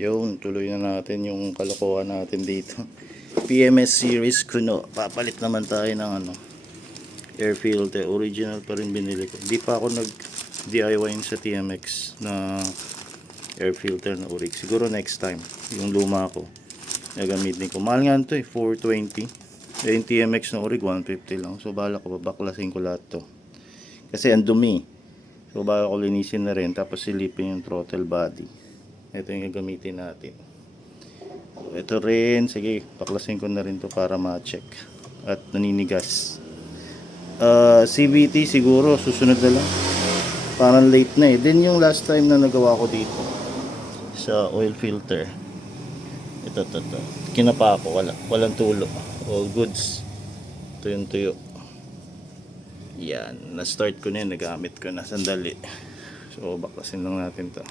Yun, tuloy na natin yung kalokohan natin dito. PMS series kuno. Papalit naman tayo ng air filter. Original pa rin binili ko. Hindi pa ako nag DIY sa TMX na air filter na Orig. Siguro next time. Yung luma ko. Nagamitin ko. Mahal nga ito 420. Yung TMX na Orig 150 lang. So bala ko babaklasin ko lahat to. Kasi ang dumi. So bala ko linisin na rin. Tapos silipin yung throttle body. Ito yung gagamitin natin. So, ito rin, sige, paklasin ko na rin to para ma-check. At naninigas. CVT siguro, susunod na lang. Parang late na eh. Then yung last time na nagawa ko dito sa oil filter. Ito. Kinapa ko, walang tulo. All goods. Ito yung tuyo. Yan, na-start ko na yun, nagamit ko na. Sandali. So, baklasin lang natin to.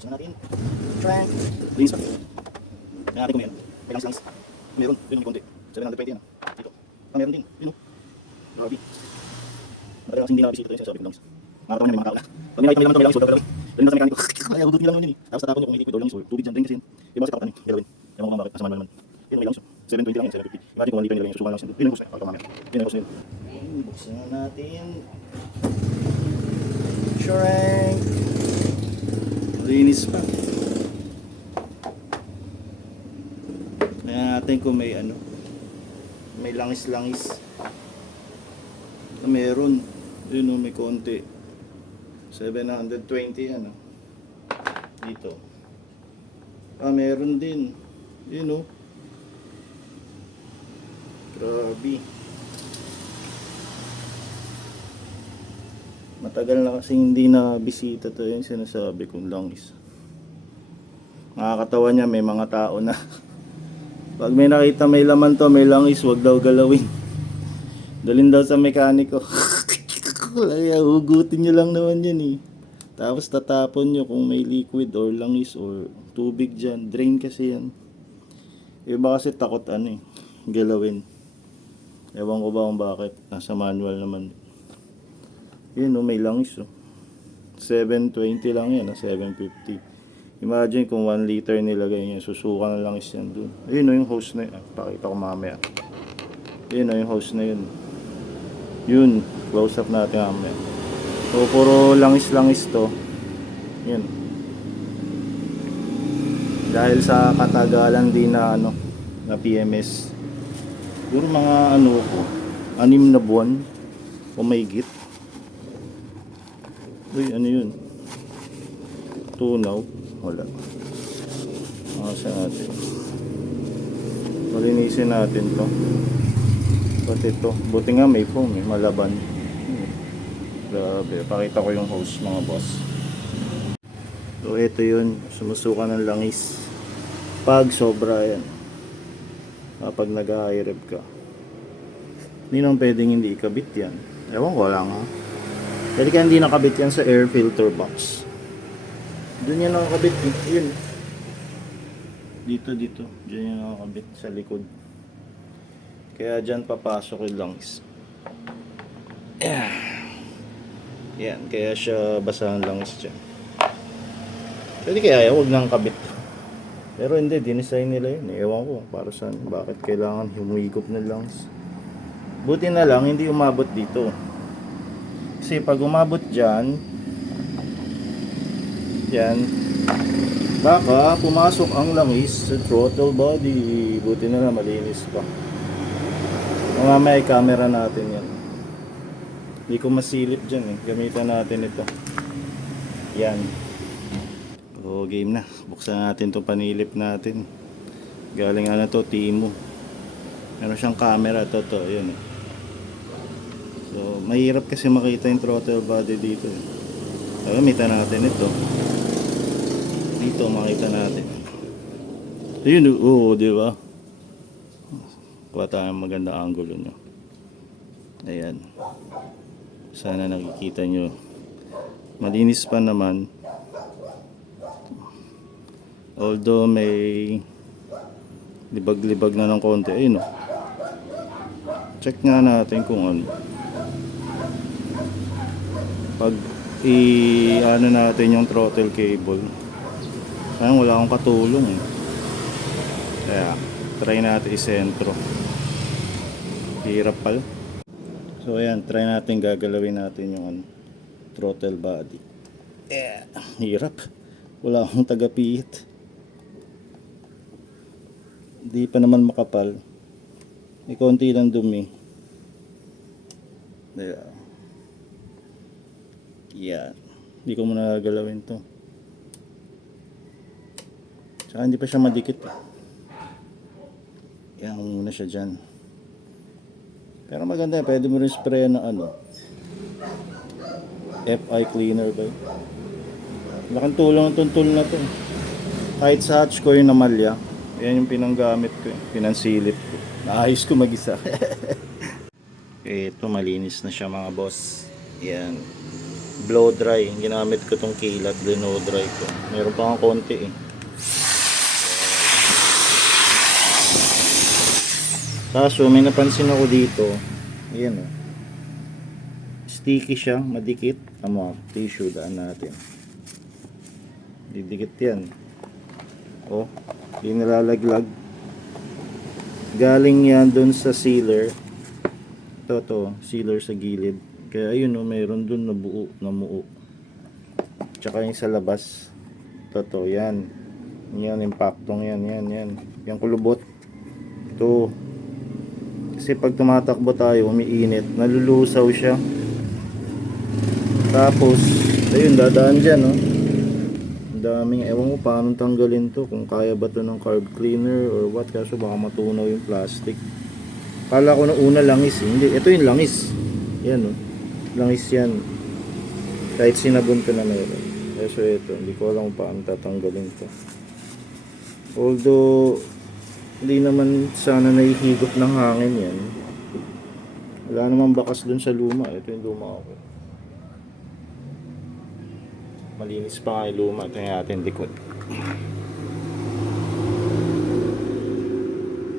Buksan natin. Try. Linis pa. Kaya natin kung meron. Kailang slice. Meron. Yun yung konti. 720 yan. Dito. Meron din. Yun o. Grabe. Matagal kasi hindi nakabisita ito yung sinasabi ko lang. Nakatawa niya may mga tao. Pag ninakita may laman ito may langis. Gagawin. Dali na sa mekaniko. Kaya hugot nila lang yun eh. Tapos tatapon nyo kung may liquid or langis or tubig dyan. Drain kasi yun. Yung mga sa tapatan eh. Gagawin. Ewan ko nga bakit. Nasa manual naman. Yun may langis. 720 lang yan. 750. Imagine kung 1 liter nila yung susukan lang. Yun ang gusto. Pakita mamaya. Yun ang gusto yun. Buksan na natin. Shrink. Linis pa. Kaya natin kung may may langis-langis na meron. Yun o, may konti. 720 dito. Meron din. Yun o. Grabe. Matagal na kasi hindi na bisita to, yung sinasabi kong langis. Nakakatawa niya, may mga tao na pag may nakita may laman to, may langis, wag daw galawin. Dalhin daw sa mekaniko. Kaya hugutin nyo lang naman yan eh. Tapos tatapon nyo kung may liquid or langis or tubig dyan. Drain kasi yan. Iba kasi takot galawin. Ewan ko ba kung bakit. Nasa manual naman. Yun o, may langis o. 720 lang yan, 750. Imagine kung 1 liter nilagay niya, susuka ng langis yan dun. Ayun o yung hose na yun. Pakita ko mamaya. Yun o yung hose na yun. Yun, close up natin mamaya. So puro langis-langis to. Yun. Dahil sa katagalan din na na PMS. Siguro mga 6 na buwan o mahigit. Uy, ano yun? Tunaw. Wala. Makasan natin. Malinisin natin to. Pati to. Buti nga may foam malaban. Grabe. Pakita ko yung hose mga boss. So ito yun. Sumusuka ng langis. Pag sobra yan. Kapag nag-high rev ka. Hindi naman pwedeng hindi ikabit yan. Ewan ko lang ha. Pwede kaya hindi nakabit yan sa air filter box. Doon yan nakakabit. Yun. Dito. Diyan yan nakakabit sa likod. Kaya dyan papasok yung langis. Yan, kaya siya basahan lang siya. Pwede kaya huwag nang kabit. Pero hindi, dinesign nila yun. Ewan ko para saan, bakit kailangan humigop na lungs. Buti na lang, hindi umabot dito. Kasi pag umabot dyan, yan, baka pumasok ang langis sa throttle body. Buti na lang, malinis pa. Mamaya camera natin yan. Hindi ko masilip dyan eh. Gamitan natin ito. Yan. O game na. Buksan natin to panilip natin. Galing ano to, Timo. Meron siyang camera. To. Yun eh. So, mahirap kasi makita yung throttle body dito eh. So, gamitan natin ito. Dito makita natin. Ayun, oo, di ba? Kuha tayo maganda angulo nyo. Ayan. Sana nakikita nyo. Malinis pa naman. Although may libag-libag na ng konti. Ayun o. Check nga natin kung ano. Pag i-ano natin yung throttle cable. Sayang wala akong katulong eh. Kaya try natin isentro. Hirap pala. So ayan, try natin gagalawin natin yung ano, throttle body. Hirap. Wala akong tagapihit. Hindi pa naman makapal. May konti lang dumi. Yan. Hindi ko muna gagalawin to. Tsaka hindi pa siya madikit. Yan muna siya dyan. Pero maganda, pwede mo rin spray ng ano, FI cleaner ba? Laking tulong ng tool na to. Kahit sa hatch ko yung namalya, yan yung pinanggamit ko, pinansilip ko. Naayos ko mag-isa. Ito malinis na siya mga boss. Yan. Blow dry. Ginamit ko tong kilat, blow dry ko. Meron pa nga konti eh. Kaso may napansin ako dito. Ayan o. Sticky siya, madikit. Tama, tissue, daan natin. Didikit yan. O, di nalalaglag. Galing yan dun sa sealer. Ito, sealer sa gilid. Kaya ayun o, mayroon dun namuo. Tsaka yung sa labas. Ito, yan. Yan, impaktong yan. Yan kulubot. Ito. Kasi pag tumatakbo tayo, umiinit, nalulusaw siya. Tapos, ayun, dadaan dyan, no? Ang daming, ewan ko paano tanggalin to. Kung kaya ba to ng carb cleaner or what. Kaso baka matunaw yung plastic. Kala ko na una langis, eh. Hindi, ito yung langis. Yan, no? Langis yan. Kahit sinabon ko na meron. So, ito, hindi ko alam kung paano tatanggalin to. Although, hindi naman sana nahihigop ng hangin yan. Wala naman bakas dun sa luma. Ito yung luma ako. Malinis pa nga yung luma. Ito yung ating likod.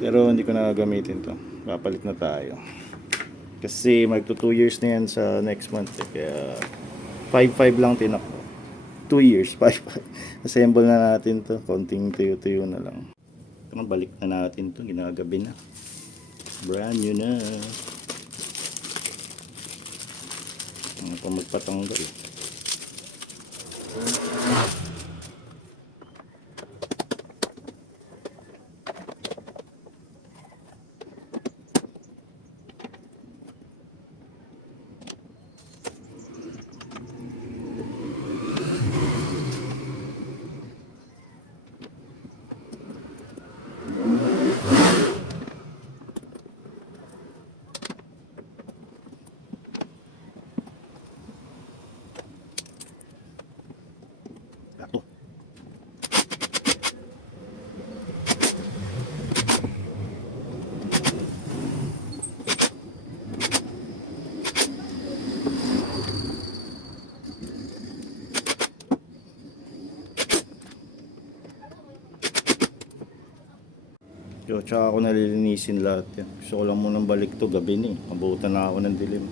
Pero hindi ko na gagamitin to. Papalit na tayo. Kasi magto 2 years na yan sa next month. Kaya 5.5 lang tinakbo. 2 years, 5.5. Assemble na natin to. Konting tuyo-tuyo na lang. Balik na natin to, ginagabi na. Brand new na. Ano pa magpatanggal. Ito. Yo, tsaka ako nalilinisin lahat yan. Gusto ko lang munang balik to, gabi na eh. Mabutan na ako ng dilim.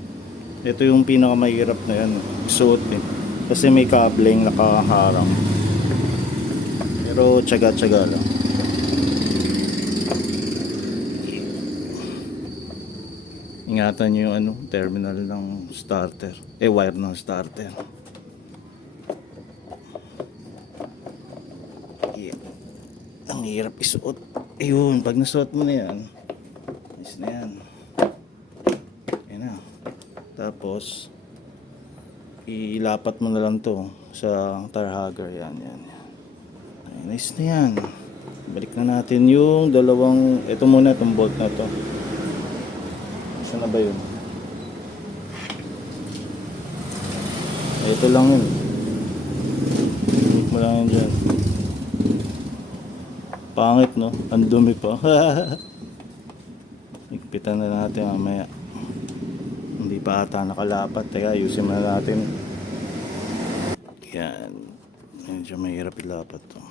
Ito yung pinakamahirap na yan, suot eh. Kasi may kableng nakaharang. Pero tsaga-tsaga lang. Ingatan nyo yung ano, terminal ng starter. Wire ng starter. Yeah. Ang hirap isuot. Ayun, pag nasuot mo na yan, is na yan. Ayan na. Tapos, ilapat mo na lang to sa tar hugger. Yan, yan. Ay, nice na yan. Balik na natin yung dalawang, ito muna, itong bolt na to. Saan na ba yun? Ito lang yun. Balik mo lang yun dyan. Pangit, no? Ang dumi pa. Higpitan na natin mamaya. Hindi pa ata nakalapat. Teka, ayusin mo na natin. Yan. Medyo mahirap ilapat to.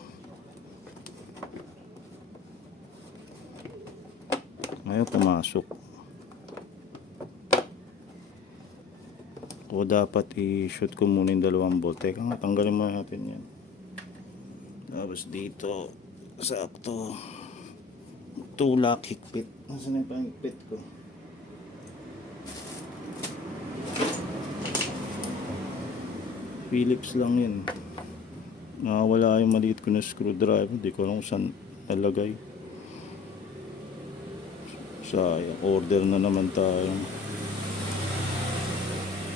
Ngayon pumasok. O dapat i-shoot ko muna yung dalawang bolt. Teka nga, tanggalin mo natin yan. Tapos dito, sakto. Tulak, higpit. Nasaan na yung pang-higpit ko? Phillips lang yun. Nakawala yung maliit ko na screwdriver. Hindi ko alam kung saan nalagay. Sayang, order na naman tayo.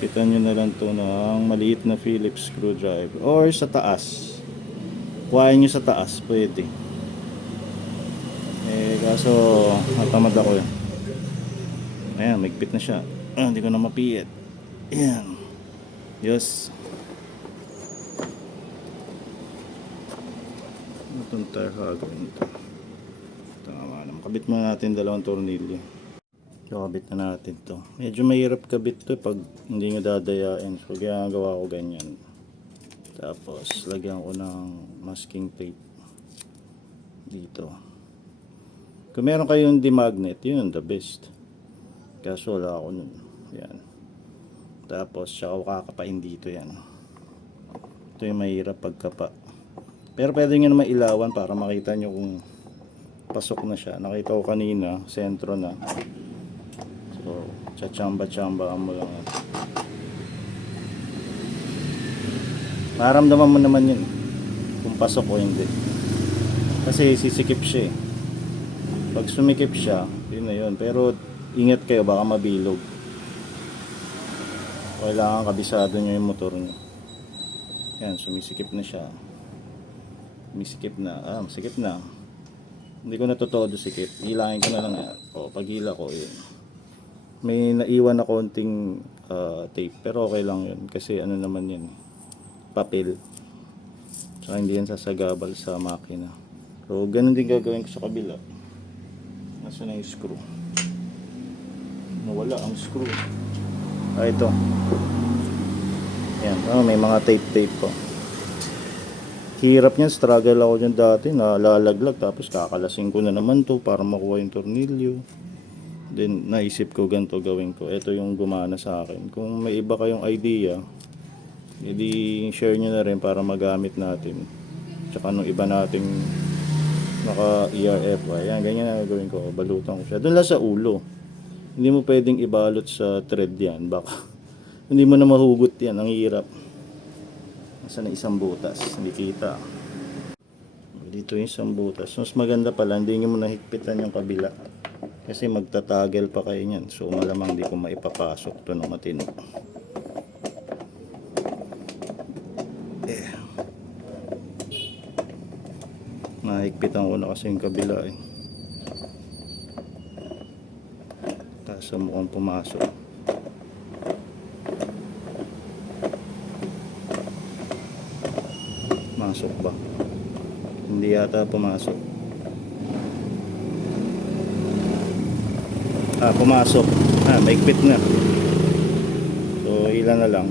Pitan nyo na lang to ng maliit na Phillips screwdriver. Or sa taas. Kuhain nyo sa taas, pwede. Kaso natamad ako yun. Ayan, magpit na siya. Hindi ko na mapiyit. Ayan. Yes. Itong tire hugger nito. Tama naman. Kabit muna natin dalawang tornilyo. Kabit na natin to. Medyo mahirap kabit to pag hindi nyo dadayain. So ginagawa ko ganyan. Tapos lagyan ko ng masking tape dito. Kung meron kayong demagnet, yun the best. Kaso wala ako nun. Yan. Tapos siya ako kakapain dito yan. Ito yung mahirap pagkapa. Pero pwede nyo naman ilawan para makita nyo kung pasok na siya. Nakita ko kanina, sentro na. So, tsamba-tsamba mo lang. Maramdaman mo naman yun kung pasok o hindi. Kasi sisikip siya eh. Pag sumikip siya, yun na yun. Pero ingat kayo, baka mabilog. Kailangan kabisado nyo yung motor nyo. Yan, sumisikip na siya. Sumisikip na. Masikip na. Hindi ko na todo sikip. Hilangin ko na lang yan. Pag hila ko, yun. May naiwan na konting tape. Pero okay lang yun. Kasi ano naman yun. Papel. Tsaka hindi yan sasagabal sa makina. So, ganun din gagawin ko sa kabila. Nasa na yung screw? Nawala ang screw. Ito. Yan. May mga tape po. Hirap niyan. Struggle ako dyan dati. Nalalaglag. Tapos kakalasing ko na naman to para makuha yung tornilyo. Then, naisip ko ganito gawin ko. Ito yung gumana sa akin. Kung may iba kayong idea, edi share nyo na rin para magamit natin. Tsaka nung iba nating naka ERF. Ayan, ganyan na gawin ko. Balutan ko siya. Doon lang sa ulo. Hindi mo pwedeng ibalot sa thread yan. Baka hindi mo na mahugot yan. Ang hirap. Nasa na isang butas. Hindi kita. Dito yung isang butas. Mas maganda pala. Hindi nyo mo nahigpitan yung kabila. Kasi magtatagel pa kayo yan. So malamang di ko maipapasok to ng matino. Nahigpitan ko na kasi yung kabila eh. Tapos mukhang pumasok. Masok ba? Hindi yata pumasok. Pumasok. Maigpit na. So ilan na lang.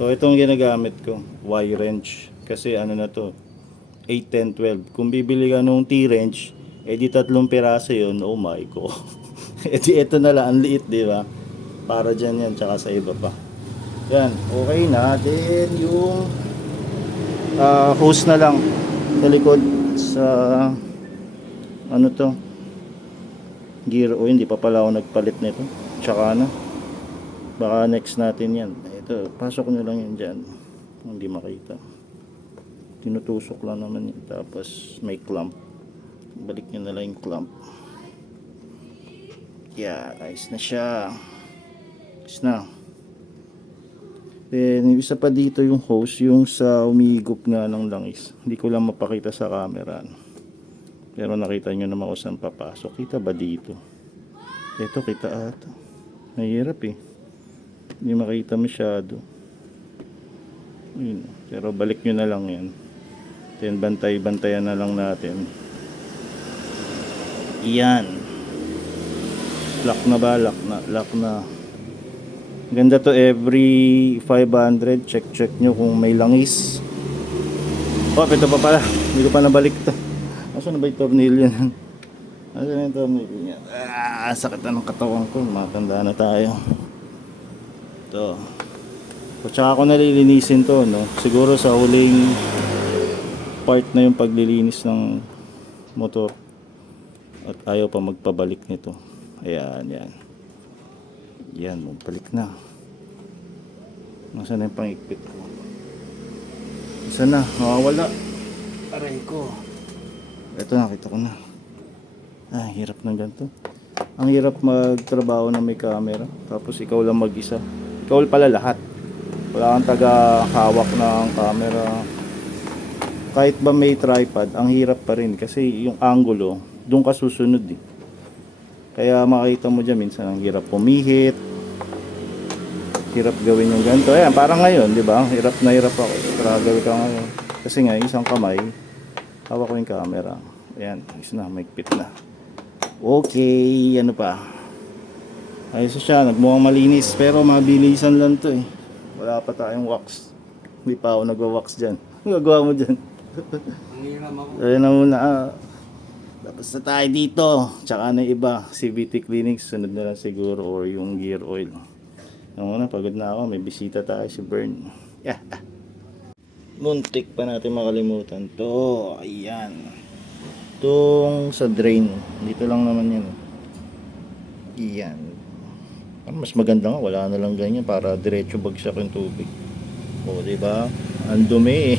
So itong ginagamit ko, Y-wrench. Kasi ano na to, 8, 10, 12. Kung bibili ka nung T-wrench, edi 3 piraso yun. Oh my God. Edi ito na lang, ang liit, di ba? para dyan yan, tsaka sa iba pa. Yan, okay na. Then yung hose na lang sa likod sa ano to, gear oil. Hindi pa pala ako nagpalit nito. Tsaka na, baka next natin yan. Ito, pasok nyo lang yan dyan, hindi makita. Tinutusok lang naman yan. Tapos may clamp, balik nyo na lang yung clamp. Yeah, ayos na siya. Ayos na. Then yung isa pa dito yung hose, yung sa umihigop nga ng langis. Hindi ko lang mapakita sa camera, pero nakita nyo naman kung saan papasok. Kita ba dito? Ito, kita ata. Mahirap eh, hindi makita masyado. Yun. Pero balik nyo na lang yan. Then bantay-bantayan na lang natin. Iyan. Lock na ba? Lock na. Ganda to, every 500 check nyo kung may langis. Oh, ito pa pala, hindi ko pa nabalik to. Asan na ba yung tornilyo yan? Asan na yung tornilyo yan? Sakit na ng katawan ko, matanda na tayo. Ito. So, tsaka ako nalilinisin to, no? Siguro sa huling part na yung paglilinis ng motor at ayaw pa magpabalik nito. Ayan, yan. Yan, magbalik na. Nasaan na yung pangikpit ko? Isa na, mawawala. Aray ko. Ito, nakita ko na. Hirap ng ganito. Ang hirap magtrabaho na may camera, tapos ikaw lang mag-isa. Ikaw pala lahat. Wala kang taga-hawak ng camera. Kahit ba may tripod, ang hirap pa rin kasi yung angulo, doon ka susunod eh. Kaya makita mo dyan, minsan ang hirap pumihit, hirap gawin yung ganito. Ayan, parang ngayon, di ba? Hirap na hirap ako. Struggle ka ngayon. Kasi nga, isang kamay, hawak ko yung camera. Ayan, isa na, maigpit na. Okay, ano pa? Ayos siya, nagmukhang malinis, pero mabilisan lang to eh. Wala pa tayong wax. Hindi pa ako nagwa-wax dyan. Ang gagawa mo dyan? Ayan na muna. Tapos na tayo dito. Tsaka na iba, CVT cleaning, sunod na lang siguro, or yung gear oil. Yung una, pagod na ako, may bisita tayo, si Bern. Yeah. Muntik pa natin makalimutan to. Ayan. Itong sa drain, dito lang naman yan. Iyan. Mas maganda nga, wala na lang ganyan para diretso bagsak yung tubig. O, diba? Ang dumi eh.